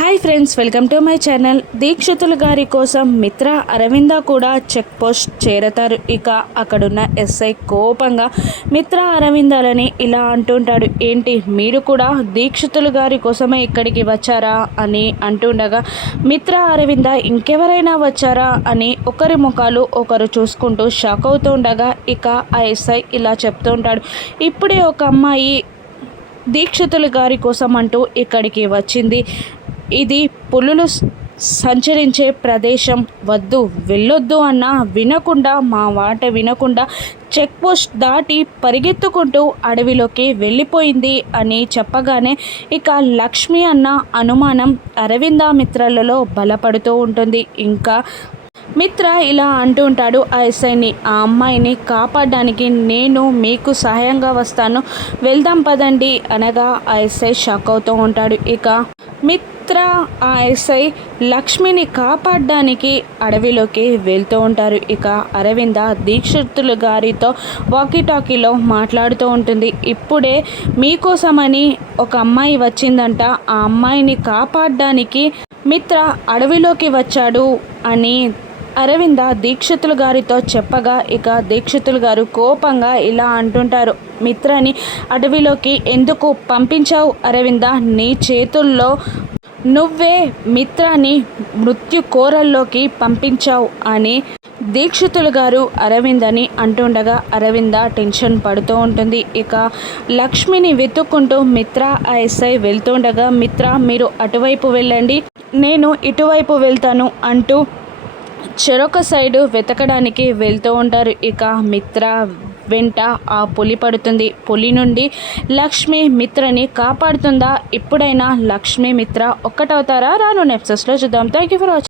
Hi friends, welcome to my channel. Dikshitulu గారి కోసం మిత్ర అరవింద కూడా చెక్ పోస్ట్ చేరతారు. ఇక అక్కడున్న ఎస్ఐ కోపంగా మిత్ర అరవిందాలని ఇలా అంటుంటాడు, ఏంటి మీరు కూడా దీక్షితులు గారి కోసమే ఇక్కడికి వచ్చారా అని అంటుండగా, మిత్ర అరవింద ఇంకెవరైనా వచ్చారా అని ఒకరి ముఖాలు ఒకరు చూసుకుంటూ షాక్ అవుతూ ఉండగా, ఇక ఆ ఎస్ఐ ఇలా చెప్తూ ఉంటాడు, ఇప్పుడే ఒక అమ్మాయి దీక్షితులు గారి కోసం అంటూ ఇక్కడికి వచ్చింది. ఇది పులులు సంచరించే ప్రదేశం, వద్దు వెళ్ళొద్దు అన్నా వినకుండా, మా మాట వినకుండా చెక్ పోస్ట్ దాటి పరిగెత్తుకుంటూ అడవిలోకి వెళ్ళిపోయింది అని చెప్పగానే, ఇక లక్ష్మి అన్న అనుమానం అరవింద మిత్రలలో బలపడుతూ ఉంటుంది. ఇంకా మిత్ర ఇలా అంటూ ఉంటాడు ఆ ఎస్ఐని, ఆ అమ్మాయిని కాపాడడానికి నేను మీకు సహాయంగా వస్తాను, వెళ్దాం పదండి అనగా ఆ ఎస్ఐ షాక్ అవుతూ ఉంటాడు. ఇక మిత్ర ఆ ఎస్ఐ లక్ష్మిని కాపాడడానికి అడవిలోకి వెళ్తూ ఉంటారు. ఇక అరవింద దీక్షితులు గారితో వాకీటాకీలో మాట్లాడుతూ ఉంటుంది, ఇప్పుడే మీకోసమని ఒక అమ్మాయి వచ్చిందంట, ఆ అమ్మాయిని కాపాడడానికి మిత్ర అడవిలోకి వచ్చాడు అని అరవింద దీక్షితులు గారితో చెప్పగా, ఇక దీక్షితులు గారు కోపంగా ఇలా అంటుంటారు, మిత్రని అడవిలోకి ఎందుకు పంపించావు అరవింద, నీ చేతుల్లో నువ్వే మిత్రాన్ని మృత్యు కోరల్లోకి పంపించావు అని దీక్షితులు గారు అరవిందని అంటుండగా, అరవింద టెన్షన్ పడుతూ ఉంటుంది. ఇక లక్ష్మిని వెతుక్కుంటూ మిత్ర ఆ ఎస్ఐ వెళ్తుండగా, మిత్ర మీరు అటువైపు వెళ్ళండి, నేను ఇటువైపు వెళ్తాను అంటూ చెరొక సైడు వెతకడానికి వెళ్తూ ఉంటారు. ఇక మిత్ర వెంట ఆ పులి పడుతుంది. పులి నుండి లక్ష్మి మిత్రని కాపాడుతుందా? ఇప్పుడైనా లక్ష్మి మిత్ర ఒక్కటవుతారా? రాను ఎపిసోడ్స్లో చూద్దాం. Thank you for watching.